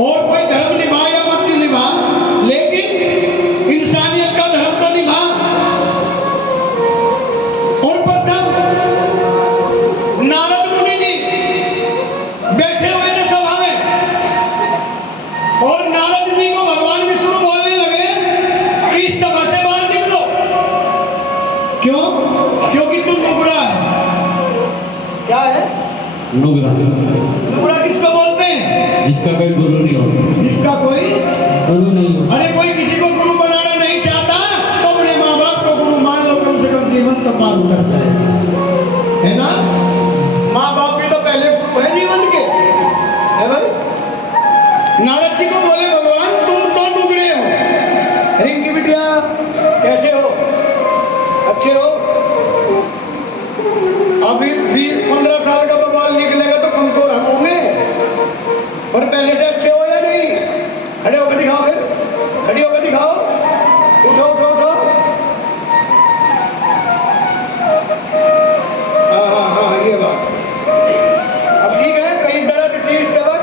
और कोई धर्म निभा या मत निभा, लेकिन इंसानियत का धर्म तो निभा। और प्रथम नारद मुनि जी बैठे हुए थे सभा में, और नारद जी को भगवान विष्णु बोलने लगे कि इस सभा से बाहर निकलो। क्यों? क्योंकि तुम नुगरा है। क्या है? नुगरा। नुगरा किसको बोलते हैं? जिसका कोई गुरु नहीं हो। जिसका कोई गुरु नहीं हो। अरे कोई किसी को गुरु बनाना नहीं चाहता तो अपने माँ बाप को गुरु मान लो, कम से कम जीवन तो पार उतर जाएगा, है ना? माँ बाप भी तो पहले गुरु है जीवन के, है भाई? नारद जी को बोले भगवान तुम तो नुगरे हो। रिंकी बिटिया कैसे हो? अच्छे हो? अभी 15 साल का तो बाल निकलेगा तो कमजोर हम होंगे, और पहले से अच्छे हो या नहीं? खड़े होकर दिखाओ, फिर खड़ी होकर दिखाओ। उठो उठो उठो। हाँ, ये बात अब ठीक है। कहीं दर्द चीज चलत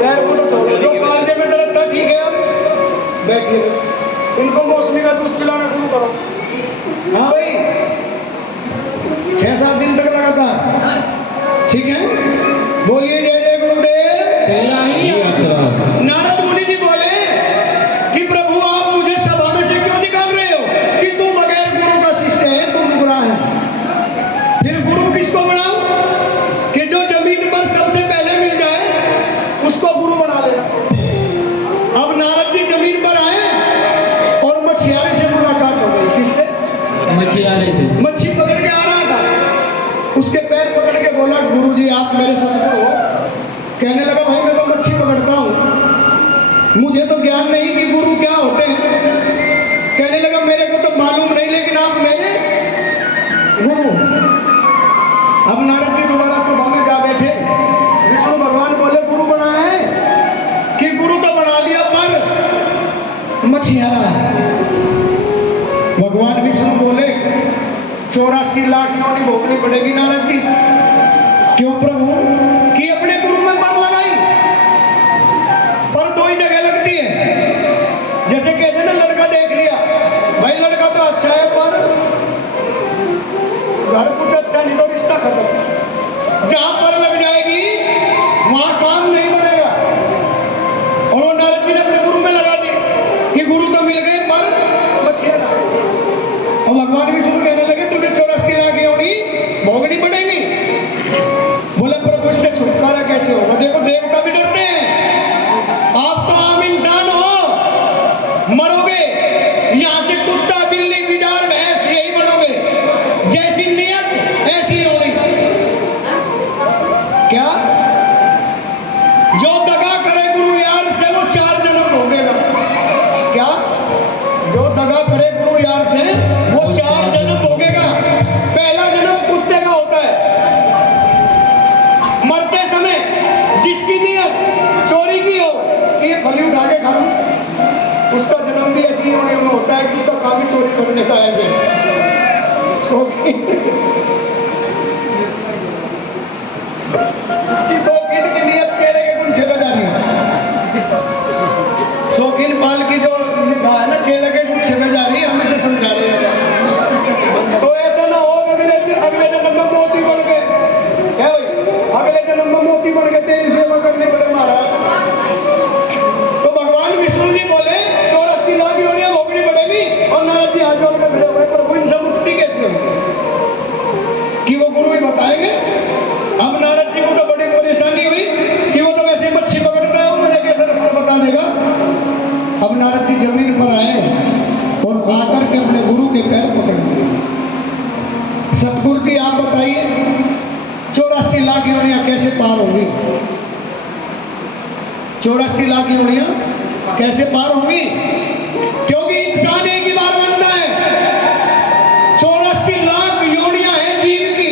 पैर को तो छोड़ो, जो कालजे में दर्द था ठीक है। अब बैठिए, इनको मौसमी का जूस पिलाना शुरू करो। हाँ भाई, 6-7 दिन तक लगातार, ठीक है? बोलिए जय जय गुरुदेव। नारद मुनि जी बोले कि प्रभु आप मुझे सभा में से क्यों निकाल रहे हो कि तू बगैर गुरु का शिष्य है, तू नुगरा है। फिर गुरु किसको बनाऊं कि जो जमीन पर सबसे पहले मिल जाए उसको गुरु बना लेना। अब नारद जी जमीन पर आए और मछियारे से मुलाकात हो गई। किससे? मछियारे से। मच्छी पकड़ के आ रहा था, उसके पैर पकड़ के बोला गुरु जी आप मेरे सदगुरु हो। कहने लगा भाई मैं तो मच्छी पकड़ता हूँ, मुझे तो ज्ञान नहीं कि गुरु क्या होते हैं। कहने लगा मेरे को तो मालूम नहीं, लेकिन आप मेरे गुरु। अब नारद जी दोबारा सभा में जा बैठे। विष्णु भगवान बोले गुरु बनाया है कि गुरु तो बना लिया पर मछियारा है। भगवान विष्णु बोले 84 लाख योनि भोगनी पड़ेगी नारद जी। क्यों प्रभु? कि अपने गुरु में पर लगाई। पर 2 ही जगह लगती है। जैसे कहते हैं ना, लड़का देख लिया भाई, लड़का तो अच्छा है पर घर कुछ अच्छा नहीं तो रिश्ता खत्म। जहां पर लग जाएगी वहां काम नहीं बनेगा। और वो नारद जी ने अपने गुरु में लगा दी कि गुरु तो मिल गए पर मछियारा। और भगवान विष्णु कहने लगे तुझे 84 लाख योनि भोगनी पड़ेगी। बोला प्रभु इससे छुटकारा कैसे होगा? देखो देवता भी डरते हैं, आप तो आम इंसान हो, मरोगे यहां से कुत्ता बिल्ली बिजार भैंस यही बनोगे। जैसी नियत ऐसी होगी। क्या? जो दगा करे गुरु यार से वो 4 जन्म भोगेगा। क्या? जो दगा करे गुरु यार से वो 4 जन्म भोगेगा। पहला जन्म कुत्ते का होता है। मरते समय जिसकी नीयत चोरी की हो कि ये फली उठा के खा लूं, उसका जन्म भी ऐसी होने में होता है कि उसका काम ही चोरी करने का है। इसकी शौकीन की नीयत केले के गुंछे में जानी है। शौकीन पाल की जो है ना, केले के गुंछे में जा रही है, हम इसे समझा रहे हैं। तो ऐसा ना हो अगले जन्म में मोती बन गए। क्या भाई? अगले जन्म में मोती बन के तेरी सेवा करने पड़े महाराज। तो भगवान विष्णु जी बोले 84 लाख योनियां भोगनी पड़ेगी। और नारद जी हाथ जोड़कर खड़े हुए, प्रभु इनसे मुक्ति कैसे होगी? कि वो गुरु ही बताएंगे। अब नारद जी को तो बड़ी परेशानी हुई कि वो तो वैसे मच्छी पकड़ता है, मुझे कैसे रास्ता बता देगा। अब नारद जी जमीन पर आए और आकर के अपने गुरु के पैर पकड़ लिए। सतगुरु जी आप बताइए 84 लाख योनियां कैसे पार होंगी? 84 लाख योनियां कैसे पार होंगी? क्योंकि इंसान एक ही बार बनता है। 84 लाख योनियां हैं जीव की,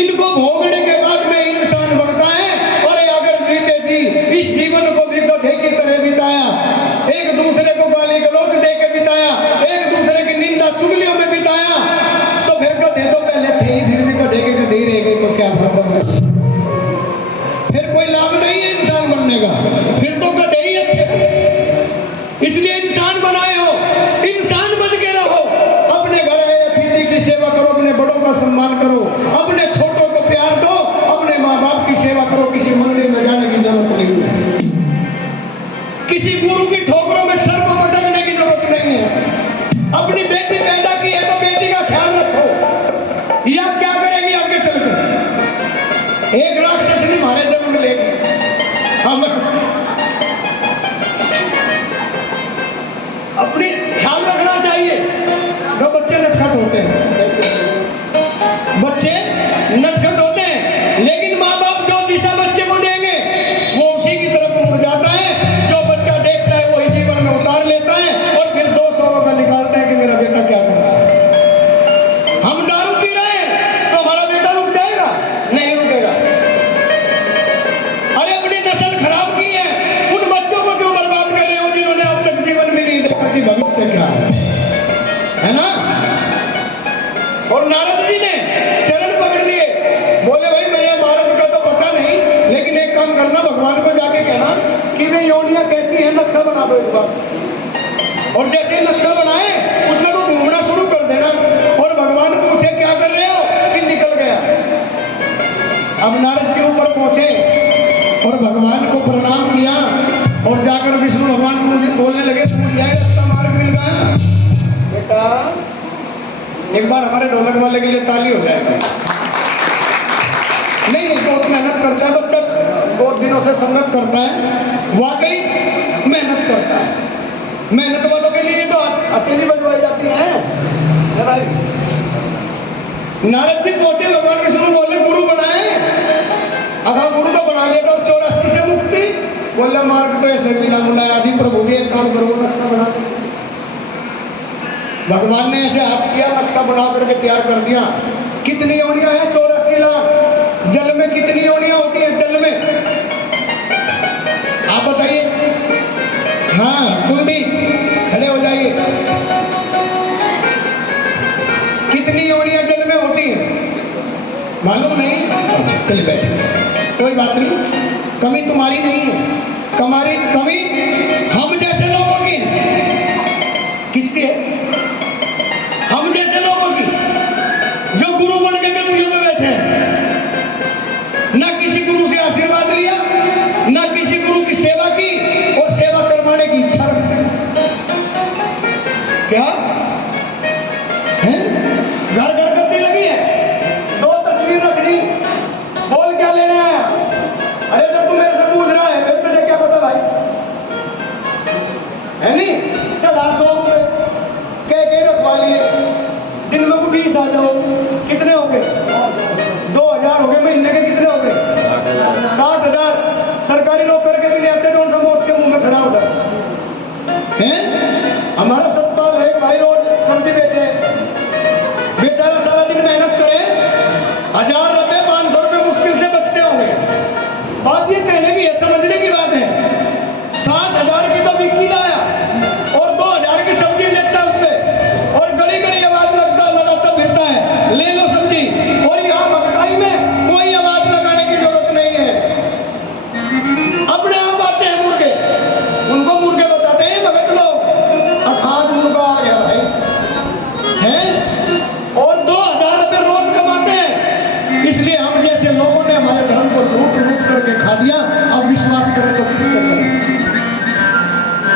इनको भोगने के बाद में इंसान बनता है। और अगर जीते जी इस जीवन को भी गधे की तरह बिताया, एक दूसरे को गाली गलौज दे के बिताया, एक दूसरे की निंदा चुगलियों में बिताया, तो फिर गधे तो पहले थे ही, फिर भी गधे के गधे ही रह गए तो क्या फर्क पड़ा? फिर कोई लाभ नहीं है इंसान बनने का। सम्मान करो, अपने छोटों को प्यार दो, अपने माँ बाप की सेवा करो। किसी मंदिर में जाने की जरूरत नहीं है, किसी गुरु की ठोकरों में सर को पटकने की जरूरत नहीं है। अपनी बेटी पैदा की है तो बेटी का ख्याल रखो, या क्या करेगी आगे चल के? एक राक्षस नहीं मारे जरूर लेगी। हम अपनी ख्याल रखना चाहिए। जो बच्चे नटखट होते हैं, बच्चे नटखट होते हैं, लेकिन माँ बाप जो दिशा बच्चे को देंगे वो उसी की तरफ मुड़ जाता है। जो बच्चा देखता है वही जीवन में उतार लेता है और फिर 200 का निकालता है कि मेरा बेटा क्या कर रहा है। हम दारू पी रहे हैं तो हमारा बेटा रुक जाएगा? नहीं रुकेगा। अरे अपनी नस्ल खराब की है, उन बच्चों को क्यों बर्बाद कर रहे हो जिन्होंने अब तक जीवन में नहीं देखा कि भविष्य क्या है ना? और नारद जी ने चरण पकड़ लिए, बोले भाई मैं मार्ग का तो पता नहीं, लेकिन एक काम करना, भगवान को जाके कहना कि वे योनियां कैसी हैं, नक्शा बना दो एक बार। और जैसे नक्शा बनाए उसमें तो घूमना शुरू कर देना, और भगवान पूछे क्या कर रहे हो कि निकल गया। अब नारद के ऊपर पहुंचे और भगवान को प्रणाम किया और जाकर विष्णु भगवान को मुझे बोलने लगे, मुझे यह रास्ता मार्ग मिल गया बेटा। एक बार हमारे ढोलक वाले के लिए ताली हो जाएगी। नहीं बहुत मेहनत करता है बच्चा, बहुत दिनों से संगत करता है, वाकई मेहनत करता है। मेहनत वालों के लिए तो अकेली बजवाई जाती है भाई। नारद जी पहुंचे, भगवान विष्णु बोले गुरु बनाए। अगर गुरु तो बना लिया तो 84 से मुक्ति, बोले मार्ग तो ऐसे बिना बुलाया आदि प्रभु जी एक काम करो, नक्शा बना। भगवान ने ऐसे हाथ किया, नक्शा बना करके तैयार कर दिया। कितनी योनियां हैं? 84 लाख। जल में कितनी योनियां होती हैं? जल में आप बताइए। हाँ कुलदीप खड़े हो जाइए। कितनी योनियां जल में होती हैं मालूम नहीं? चलिए बैठे, कोई बात नहीं, कमी तुम्हारी नहीं है, कमी हम जैसे लोगों की। किसकी है? हम जैसे लोगों की, जो गुरु बन के गद्दियों में बैठे हैं। ना किसी गुरु से आशीर्वाद लिया, ना किसी गुरु की सेवा की, और सेवा करवाने की इच्छा रखते हैं। क्या है? घर घर गद्दी लगी है, 2 तस्वीर रख दी, बोल क्या लेने आया? अरे जब तू मेरे से पूछ रहा है फिर तुझे क्या पता भाई, है नहीं? चल 100 रुपए कह रखवा लिए, दिन में को 20 आ जाओ, कितने हो गए? 2000 हो गए। महीने के कितने हो गए? 60,000। सरकारी नौकर के दिन आते कौन सा मौत के मुंह में खड़ा होता है? हमारा सप्ताह है भाई, रोज सब्जी बेचे, बेचारा सारा दिन मेहनत करे, 1000 रुपए 500 रुपए मुश्किल से बचते होंगे। बात ये कहने की है, समझने की बात है। 60,000 की तो बिक्री लाया और 2000 की सब्जी लेता है उसपे, और गली गली आवाज लगाता फिरता है, ले लो सब्जी। और यहाँ मकटाई में कोई आवाज लगाने की जरूरत नहीं है, अपने आप आते हैं मुर्गे, उनको मुर्गे बताते हैं भगत लोग। अखाध मुर्गा आ गया भाई, हैं? और 2000 रुपये रोज कमाते हैं। इसलिए हम जैसे लोगों ने हमारे धर्म को लूट करके खा दिया। अब विश्वास करें तो किस पर करें?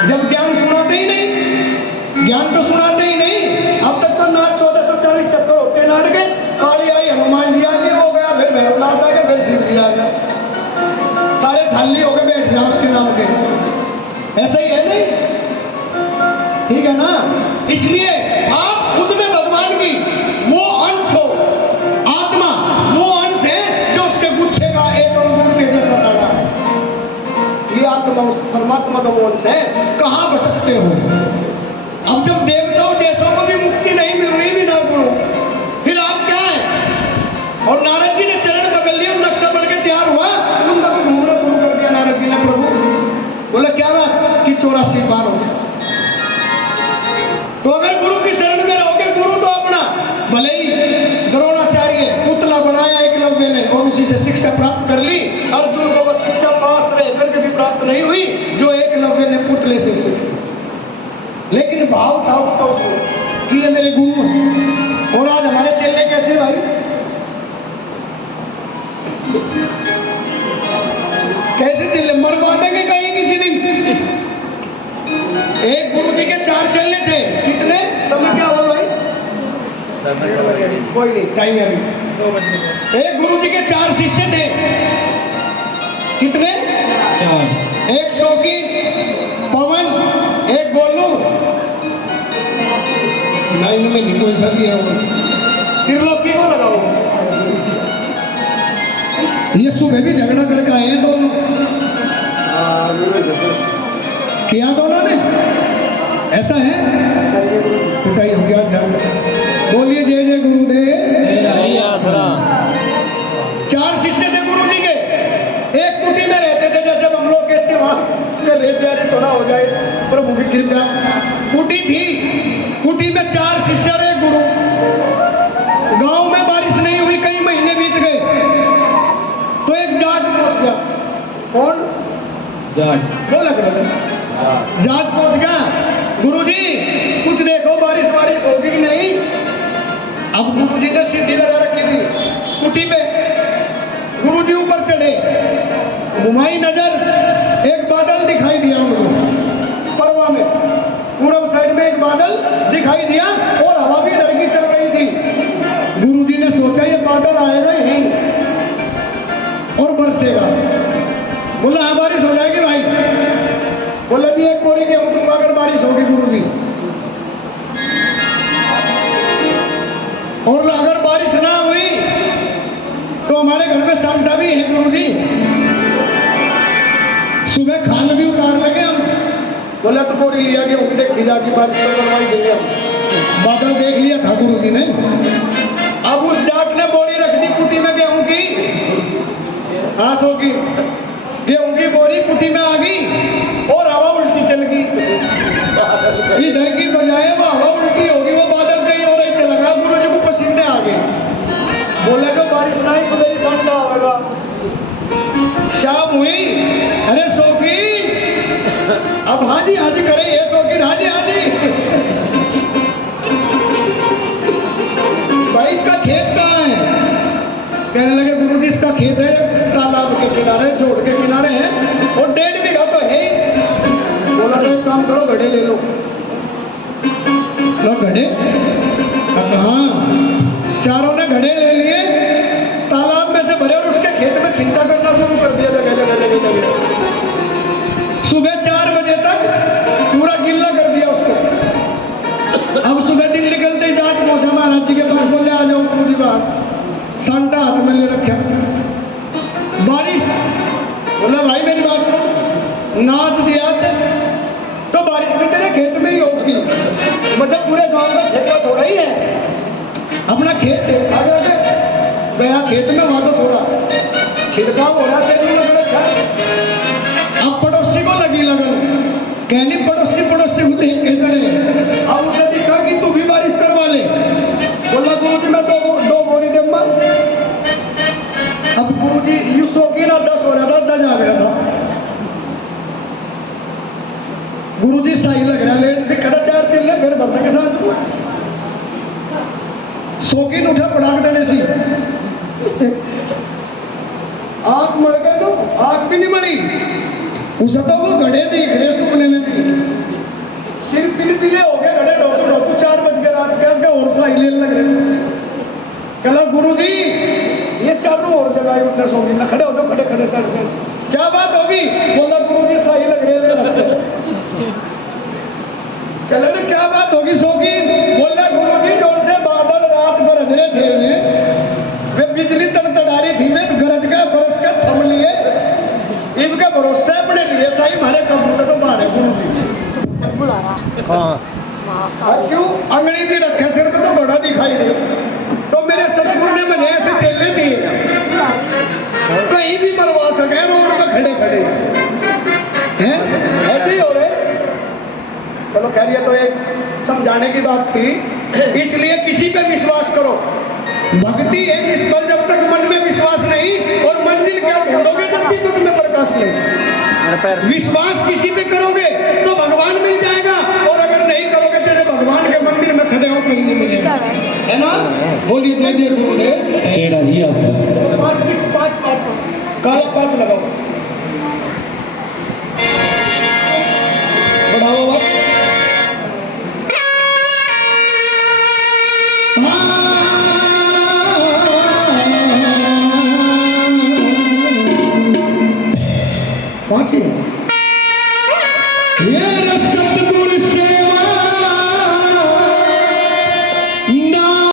जब ज्ञान सुनाते ही नहीं, ज्ञान तो सुनाते ही नहीं। अब तक तो नाट 1440 चक्कर होते नाट के, काली आई हनुमान जी आ गए, हो गया, फिर भैरवनाथ आ गए, फिर शिव जी आ गए, सारे थाली हो गए, बैठ जाओ उसके नाम के। ऐसा ही है नहीं? ठीक है ना? इसलिए आप खुद में भगवान की वो अंश हो, आत्मा वो अंश है जो उसके गुच्छे का एक अंगूर के जैसा दाना है। ये आत्मा उस परमात्मा का वो अंश है। कहाँ भटकते हो? अब जब देवताओं जैसों को भी मुक्ति नहीं मिल रही बिना गुरु, फिर आप क्या है? और नारद जी ने चरण पकड़ लिया, नक्शा बन के तैयार हुआ, उनका तो घूमना शुरू कर दिया नारद जी ने। प्रभु बोला क्या बात कि 84 पार हो गया। तो अगर गुरु की शरण में रहोगे, गुरु तो अपना भले ही द्रोणाचार्य पुतला बनाया एकलव्य ने और उसी से शिक्षा प्राप्त कर ली। अर्जुन को वो शिक्षा पास रहे करके भी प्राप्त नहीं हुई जो एकलव्य ने पुतले से सीखी, लेकिन भाव था उसका कि ये मेरे गुरु हैं। और आज हमारे चेले कैसे भाई? कैसे चेले मर बांधेंगे कहीं किसी दिन? एक गुरु जी के 4 चेले थे, कितने? समय क्या हुआ भाई? कोई नहीं, टाइम है अभी। एक गुरु जी के 4 शिष्य थे, कितने? 4 एक शौकीन, पवन, एक गोलू, ना इनमें नहीं कोई सा दिया होगा, त्रिलोकी को लगाओ। ये सुबह भी झगड़ा करके आए हैं दोनों। किया दोनों ने, ऐसा है? पिटाई हो गया, बोलिए जय जय गुरुदेव। मेरा ही आसरा। 4 शिष्य थे गुरु जी के, एक कुटी में रहते थे, जैसे हम लोग इसके वहां रहते हैं, थोड़ा हो जाए प्रभु की कृपा। कुटी थी, कुटी में 4 शिष्य और एक गुरु। गांव में बारिश नहीं हुई, कई महीने बीत गए, तो एक जाट पहुंच गया। कौन? जाट। बोला करो। जाट पहुंच गया, गुरुजी कुछ देखो बारिश बारिश होगी कि नहीं। अब गुरुजी ने सीढ़ी लगा रखी थी कुटी पे, गुरुजी ऊपर चढ़े, घुमाई नजर, एक बादल दिखाई दिया उनको परवा में, पूरब साइड में एक बादल दिखाई दिया और हवा भी डरकी चल रही थी। गुरुजी ने सोचा ये बादल आएगा ही और बरसेगा। बोला हाँ बारिश हो जाएगी भाई। बोला जी एक बोरी गेहूं दूंगा अगर बारिश होगी गुरुजी। और अगर बारिश ना हुई तो हमारे घर में सांता भी है गुरुजी, सुबह खाल भी उतार लगे हम। बोला तो बोरी लिया गेहूं देख खिला की बारिश तो करवाई देंगे हम। बादल देख लिया था गुरुजी ने। अब उस जाट ने बोरी रख दी कुटी में गेहूं की, आंसू की, गेहूं की बोरी कुटी में आ गई और हवा उल्टी चल गई। इधर की बजाय वो हवा उल्टी होगी, वो बादल कहीं और ही चला गया। गुरु जी को पसीने आ गए। बोले कि बारिश ना ही सुबह ही ठंडा होगा। शाम हुई, अरे शौकीन, अब हाजी हाजी करे ये शौकीन, हाजी हाजी भाई इसका खेत कहाँ है? कहने लगे गुरु जी इसका खेत है तालाब के किनारे, जोड़ के किनारे है और 1.5 बीघा तो है ही। बोला तो एक काम करो घड़े ले लो। घड़े? हाँ, चारों ने घड़े ले लिए, तालाब में से भरे और उसके खेत में छिंटा करना शुरू कर दिया जगह जगह जगह। सुबह 4 बजे तक पूरा गिल्ला कर दिया उसको। अब सुबह दिन निकलते ही जाट पहुंचा महाराज जी के पास, बोले आ जाओ गुरु जी बाहर। सांता हाथ में ले रखा, बारिश। बोला भाई मेरी बात सुनो, नाच दिया तो बारिश भी तेरे खेत में ही होगी, मतलब पूरे गांव का ठेका थोड़ा ही है, अपना खेत है, आगे गया खेत में, वहां तो थोड़ा छिड़काव हो रहा है। अब पड़ोसी को लगी लगन, कहनी पड़ोसी को देख के चले। अब उसे दिखा कि तू भी बारिश करवा ले। बोला गुरु जी मैं दो बोरी दूंगा। अब गुरु जी यूसो की ना 10 हो रहा था, 10 आ गया था। गुरु जी सही लग रहा है, खड़ा 4 चिल्ले फिर भरने के साथ शौकीन उठा पड़ाक देने सी, आंख मर गए तो आंख भी नहीं मरी। उसे तो वो घड़े दिख रहे सुपने में भी, सिर पीले हो गए, घड़े ढोकू 4 बज के रात के और साइले लग रहे। कहला गुरु जी ये चारों और जगह उठने सोगी ना, खड़े हो जाओ, खड़े खड़े खड़े। क्या बात होगी? बोला गुरु जी सही लग रहे। कहला क्या बात होगी शौकीन? बोला गुरु जी जोर से बादल रात भर हजरे थे वे बिजली तड़तड़ारी थी, वे गरज का बरस का थम लिए, इनके भरोसे अपने लिए सही हमारे कबूतर को बाहर है गुरु जी। हाँ क्यों अंगड़ी भी रखे सिर पे तो बड़ा दिखाई दे। तो मेरे सतगुरु ने मुझे ऐसे चलने दिए, कहीं भी मरवा सके रोड में खड़े खड़े हैं, ऐसे ही हो रहे। चलो खैर ये तो एक समझाने की बात थी। इसलिए किसी पे विश्वास करो, भक्ति है निष्फल जब तक मन में विश्वास नहीं, और मंजिल क्या ढूंढोगे जब भी तुम में प्रकाश नहीं। विश्वास किसी पे करोगे तो भगवान मिल जाएगा, और अगर नहीं करोगे तेरे भगवान भगवान के मंदिर में खड़े हो कहीं नहीं मिलेगा, है ना? बोलिए जय जय गुरुदेव। टेढ़ा ही आसन। 5 मिनट 5 काला 5 लगाओ, बढ़ाओ बस। पाँच ही। ये